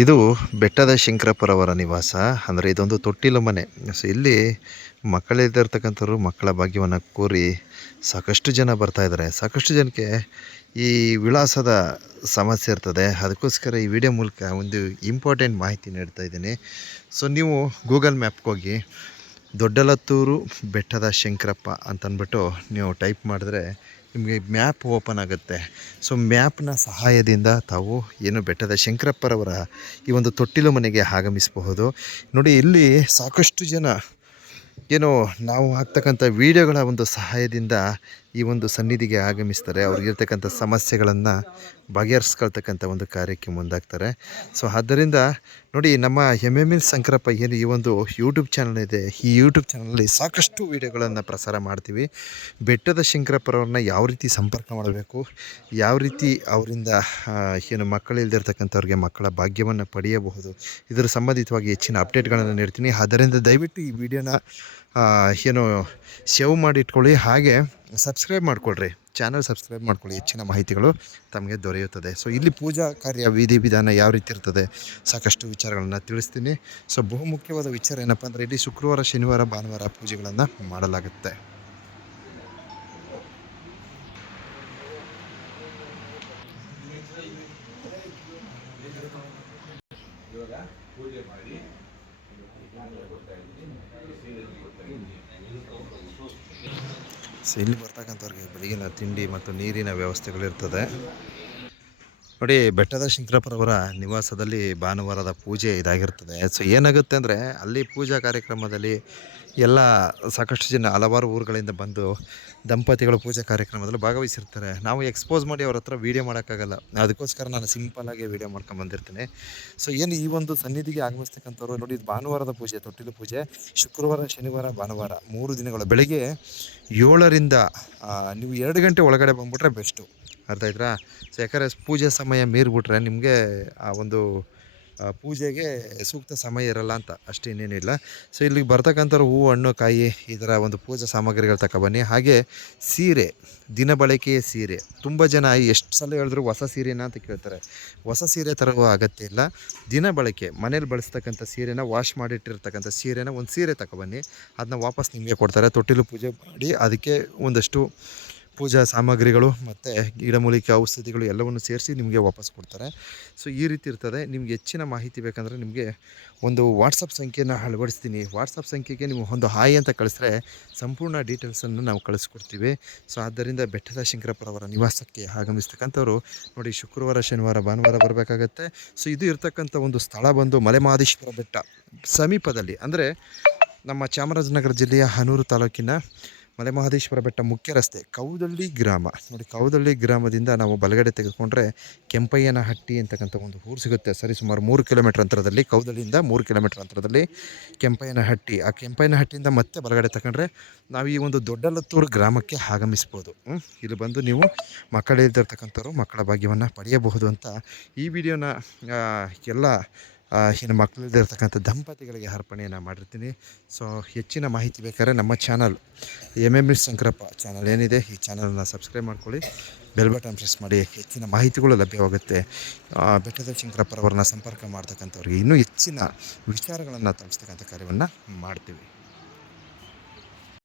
ಇದು ಬೆಟ್ಟದ ಶಂಕರಪ್ಪರವರ ನಿವಾಸ. ಅಂದರೆ ಇದೊಂದು ತೊಟ್ಟಿಲು ಮನೆ. ಸೊ ಇಲ್ಲಿ ಮಕ್ಕಳಿಲ್ದಿರ್ತಕ್ಕಂಥವ್ರು ಮಕ್ಕಳ ಭಾಗ್ಯವನ್ನು ಕೋರಿ ಸಾಕಷ್ಟು ಜನ ಬರ್ತಾ ಇದ್ದಾರೆ. ಸಾಕಷ್ಟು ಜನಕ್ಕೆ ಈ ವಿಳಾಸದ ಸಮಸ್ಯೆ ಇರ್ತದೆ. ಅದಕ್ಕೋಸ್ಕರ ಈ ವಿಡಿಯೋ ಮೂಲಕ ಒಂದು ಇಂಪಾರ್ಟೆಂಟ್ ಮಾಹಿತಿ ನೀಡ್ತಾ ಇದ್ದೀನಿ. ಸೊ ನೀವು ಗೂಗಲ್ ಮ್ಯಾಪ್ಗೆ ಹೋಗಿ ದೊಡ್ಡಲತ್ತೂರು ಬೆಟ್ಟದ ಶಂಕರಪ್ಪ ಅಂತಂದ್ಬಿಟ್ಟು ನೀವು ಟೈಪ್ ಮಾಡಿದ್ರೆ ನಿಮಗೆ ಮ್ಯಾಪ್ ಓಪನ್ ಆಗುತ್ತೆ. ಸೊ ಮ್ಯಾಪ್ನ ಸಹಾಯದಿಂದ ತಾವು ಏನು ಬೆಟ್ಟದ ಶಂಕರಪ್ಪರವರ ಈ ಒಂದು ತೊಟ್ಟಿಲು ಮನೆಗೆ ಆಗಮಿಸಬಹುದು. ನೋಡಿ ಇಲ್ಲಿ ಸಾಕಷ್ಟು ಜನ ಏನು ನಾವು ಹಾಕ್ತಕ್ಕಂಥ ವೀಡಿಯೋಗಳ ಒಂದು ಸಹಾಯದಿಂದ ಈ ಒಂದು ಸನ್ನಿಧಿಗೆ ಆಗಮಿಸ್ತಾರೆ. ಅವ್ರಿಗಿರ್ತಕ್ಕಂಥ ಸಮಸ್ಯೆಗಳನ್ನು ಬಗೆಹರಿಸ್ಕೊಳ್ತಕ್ಕಂಥ ಒಂದು ಕಾರ್ಯಕ್ಕೆ ಮುಂದಾಗ್ತಾರೆ. ಸೊ ಆದ್ದರಿಂದ ನೋಡಿ, ನಮ್ಮ ಎಮ್ ಶಂಕರಪ್ಪ ಏನು ಈ ಒಂದು ಯೂಟ್ಯೂಬ್ ಚಾನಲ್ ಇದೆ, ಈ ಯೂಟ್ಯೂಬ್ ಚಾನಲಲ್ಲಿ ಸಾಕಷ್ಟು ವೀಡಿಯೋಗಳನ್ನು ಪ್ರಸಾರ ಮಾಡ್ತೀವಿ. ಬೆಟ್ಟದ ಶಂಕರಪ್ಪರವ್ರನ್ನ ಯಾವ ರೀತಿ ಸಂಪರ್ಕ ಮಾಡಬೇಕು, ಯಾವ ರೀತಿ ಅವರಿಂದ ಏನು ಮಕ್ಕಳಿಲ್ದಿರ್ತಕ್ಕಂಥವ್ರಿಗೆ ಮಕ್ಕಳ ಭಾಗ್ಯವನ್ನು ಪಡೆಯಬಹುದು, ಇದರ ಸಂಬಂಧಿತವಾಗಿ ಹೆಚ್ಚಿನ ಅಪ್ಡೇಟ್ಗಳನ್ನು ನೀಡ್ತೀನಿ. ಆದ್ದರಿಂದ ದಯವಿಟ್ಟು ಈ ವಿಡಿಯೋನ ಏನು ಸೇವ್ ಮಾಡಿ ಇಟ್ಕೊಳ್ಳಿ, ಹಾಗೆ ಸಬ್ಸ್ಕ್ರೈಬ್ ಮಾಡಿಕೊಳ್ರಿ, ಚಾನಲ್ ಸಬ್ಸ್ಕ್ರೈಬ್ ಮಾಡ್ಕೊಳ್ಳಿ. ಹೆಚ್ಚಿನ ಮಾಹಿತಿಗಳು ತಮಗೆ ದೊರೆಯುತ್ತದೆ. ಸೊ ಇಲ್ಲಿ ಪೂಜಾ ಕಾರ್ಯ ವಿಧಿ ವಿಧಾನ ಯಾವ ರೀತಿ ಇರ್ತದೆ, ಸಾಕಷ್ಟು ವಿಚಾರಗಳನ್ನು ತಿಳಿಸ್ತೀನಿ. ಸೊ ಬಹುಮುಖ್ಯವಾದ ವಿಚಾರ ಏನಪ್ಪ ಅಂದರೆ, ಇಲ್ಲಿ ಶುಕ್ರವಾರ, ಶನಿವಾರ, ಭಾನುವಾರ ಪೂಜೆಗಳನ್ನು ಮಾಡಲಾಗುತ್ತೆ. ಸೊ ಇಲ್ಲಿ ಬರ್ತಕ್ಕಂಥವ್ರಿಗೆ ಬೆಳಗಿನ ತಿಂಡಿ ಮತ್ತು ನೀರಿನ ವ್ಯವಸ್ಥೆಗಳಿರ್ತದೆ. ನೋಡಿ, ಬೆಟ್ಟದ ಶಂಕರಪ್ಪರವರ ನಿವಾಸದಲ್ಲಿ ಭಾನುವಾರದ ಪೂಜೆ ಇದಾಗಿರ್ತದೆ. ಸೊ ಏನಾಗುತ್ತೆ ಅಂದರೆ, ಅಲ್ಲಿ ಪೂಜಾ ಕಾರ್ಯಕ್ರಮದಲ್ಲಿ ಎಲ್ಲ ಸಾಕಷ್ಟು ಜನ ಹಲವಾರು ಊರುಗಳಿಂದ ಬಂದು ದಂಪತಿಗಳು ಪೂಜಾ ಕಾರ್ಯಕ್ರಮದಲ್ಲಿ ಭಾಗವಹಿಸಿರ್ತಾರೆ. ನಾವು ಎಕ್ಸ್ಪೋಸ್ ಮಾಡಿ ಅವ್ರ ಹತ್ರ ವೀಡಿಯೋ ಮಾಡೋಕ್ಕಾಗಲ್ಲ. ಅದಕ್ಕೋಸ್ಕರ ನಾನು ಸಿಂಪಲ್ಲಾಗಿ ವೀಡಿಯೋ ಮಾಡ್ಕೊಂಬಂದಿರ್ತೀನಿ. ಸೊ ಏನು ಈ ಒಂದು ಸನ್ನಿಧಿಗೆ ಆಗಮಿಸ್ತಕ್ಕಂಥವ್ರು ನೋಡಿ, ಭಾನುವಾರದ ಪೂಜೆ, ತೊಟ್ಟಿಲು ಪೂಜೆ ಶುಕ್ರವಾರ, ಶನಿವಾರ, ಭಾನುವಾರ 3 ದಿನಗಳು ಬೆಳಗ್ಗೆ 7ರಿಂದ ನೀವು 2 ಗಂಟೆ ಒಳಗಡೆ ಬಂದುಬಿಟ್ರೆ ಬೆಸ್ಟು. ಅರ್ಥ ಆಯ್ತಾ? ಸೊ ಯಾಕಂದರೆ ಪೂಜೆ ಸಮಯ ಮೀರಿಬಿಟ್ರೆ ನಿಮಗೆ ಆ ಒಂದು ಪೂಜೆಗೆ ಸೂಕ್ತ ಸಮಯ ಇರಲ್ಲ ಅಂತ, ಅಷ್ಟೇ, ಇನ್ನೇನಿಲ್ಲ. ಸೊ ಇಲ್ಲಿಗೆ ಬರ್ತಕ್ಕಂಥವ್ರು ಹೂವು, ಹಣ್ಣು, ಕಾಯಿ, ಇದರ ಒಂದು ಪೂಜಾ ಸಾಮಗ್ರಿಗಳು ತಗೊಬನ್ನಿ. ಹಾಗೆ ಸೀರೆ, ದಿನ ಬಳಕೆಯ ಸೀರೆ. ತುಂಬ ಜನ ಎಷ್ಟು ಸಲ ಹೇಳಿದ್ರು ಹೊಸ ಸೀರೆನ ಅಂತ ಕೇಳ್ತಾರೆ. ಹೊಸ ಸೀರೆ ತರುವ ಅಗತ್ಯ ಇಲ್ಲ. ದಿನ ಬಳಕೆ ಮನೇಲಿ ಬಳಸ್ತಕ್ಕಂಥ ಸೀರೆನ, ವಾಶ್ ಮಾಡಿಟ್ಟಿರ್ತಕ್ಕಂಥ ಸೀರೆನ, ಒಂದು ಸೀರೆ ತಗೊಬನ್ನಿ. ಅದನ್ನ ವಾಪಸ್ ನಿಮಗೆ ಕೊಡ್ತಾರೆ. ತೊಟ್ಟಿಲು ಪೂಜೆ ಮಾಡಿ ಅದಕ್ಕೆ ಒಂದಷ್ಟು ಪೂಜಾ ಸಾಮಗ್ರಿಗಳು ಮತ್ತು ಗಿಡಮೂಲಿಕೆ ಔಷಧಿಗಳು ಎಲ್ಲವನ್ನು ಸೇರಿಸಿ ನಿಮಗೆ ವಾಪಸ್ ಕೊಡ್ತಾರೆ. ಸೊ ಈ ರೀತಿ ಇರ್ತದೆ. ನಿಮ್ಗೆ ಹೆಚ್ಚಿನ ಮಾಹಿತಿ ಬೇಕಂದರೆ ನಿಮಗೆ ಒಂದು ವಾಟ್ಸಪ್ ಸಂಖ್ಯೆನ ಅಳವಡಿಸ್ತೀನಿ. ವಾಟ್ಸಪ್ ಸಂಖ್ಯೆಗೆ ನೀವು ಒಂದು ಹಾಯ್ ಅಂತ ಕಳಿಸಿದ್ರೆ ಸಂಪೂರ್ಣ ಡೀಟೇಲ್ಸನ್ನು ನಾವು ಕಳಿಸ್ಕೊಡ್ತೀವಿ. ಸೊ ಆದ್ದರಿಂದ ಬೆಟ್ಟದ ಶಂಕರಪ್ಪರವರ ನಿವಾಸಕ್ಕೆ ಆಗಮಿಸ್ತಕ್ಕಂಥವ್ರು ನೋಡಿ, ಶುಕ್ರವಾರ, ಶನಿವಾರ, ಭಾನುವಾರ ಬರಬೇಕಾಗತ್ತೆ. ಸೊ ಇದು ಇರ್ತಕ್ಕಂಥ ಒಂದು ಸ್ಥಳ ಬಂದು ಮಲೆಮಹದೇಶ್ವರ ಬೆಟ್ಟ ಸಮೀಪದಲ್ಲಿ, ಅಂದರೆ ನಮ್ಮ ಚಾಮರಾಜನಗರ ಜಿಲ್ಲೆಯ ಹನೂರು ತಾಲೂಕಿನ ಮಲೆಮಹದೇಶ್ವರ ಬೆಟ್ಟ ಮುಖ್ಯ ರಸ್ತೆ, ಕೌದಳ್ಳಿ ಗ್ರಾಮ. ನೋಡಿ, ಕೌದಳ್ಳಿ ಗ್ರಾಮದಿಂದ ನಾವು ಬಲಗಡೆ ತೆಗೆದುಕೊಂಡ್ರೆ ಕೆಂಪಯ್ಯನಹಟ್ಟಿ ಅಂತಕ್ಕಂಥ ಒಂದು ಊರು ಸಿಗುತ್ತೆ. ಸರಿ ಸುಮಾರು 3 ಕಿಲೋಮೀಟ್ರ್ ಅಂತರದಲ್ಲಿ, ಕೌದಳ್ಳಿಯಿಂದ 3 ಕಿಲೋಮೀಟ್ರ್ ಅಂತರದಲ್ಲಿ ಕೆಂಪಯ್ಯನಹಟ್ಟಿ. ಆ ಕೆಂಪಯ್ಯನಹಟ್ಟಿಯಿಂದ ಮತ್ತೆ ಬಲಗಡೆ ತಗೊಂಡ್ರೆ ನಾವು ಈ ಒಂದು ದೊಡ್ಡಲತ್ತೂರು ಗ್ರಾಮಕ್ಕೆ ಆಗಮಿಸ್ಬೋದು. ಇಲ್ಲಿ ಬಂದು ನೀವು ಮಕ್ಕಳಿಲ್ದಿರ್ತಕ್ಕಂಥವ್ರು ಮಕ್ಕಳ ಭಾಗ್ಯವನ್ನು ಪಡೆಯಬಹುದು ಅಂತ ಈ ವಿಡಿಯೋನ ಎಲ್ಲ ಏನು ಮಕ್ಕಳಿಲ್ದಿರ್ತಕ್ಕಂಥ ದಂಪತಿಗಳಿಗೆ ಅರ್ಪಣೆಯನ್ನು ಮಾಡಿರ್ತೀನಿ. ಸೊ ಹೆಚ್ಚಿನ ಮಾಹಿತಿ ಬೇಕಾದ್ರೆ ನಮ್ಮ ಚಾನಲ್ ಎಮ್ ಶಂಕರಪ್ಪ ಚಾನಲ್ ಏನಿದೆ, ಈ ಚಾನಲನ್ನು ಸಬ್ಸ್ಕ್ರೈಬ್ ಮಾಡ್ಕೊಳ್ಳಿ, ಬೆಲ್ ಬಟನ್ ಪ್ರೆಸ್ ಮಾಡಿ. ಹೆಚ್ಚಿನ ಮಾಹಿತಿಗಳು ಲಭ್ಯವಾಗುತ್ತೆ. ಬೆಟ್ಟದ ಶಂಕರಪ್ಪರವ್ರನ್ನ ಸಂಪರ್ಕ ಮಾಡ್ತಕ್ಕಂಥವ್ರಿಗೆ ಇನ್ನೂ ಹೆಚ್ಚಿನ ವಿಚಾರಗಳನ್ನು ತಿಳಿಸ್ತಕ್ಕಂಥ ಕಾರ್ಯವನ್ನು ಮಾಡ್ತೀವಿ.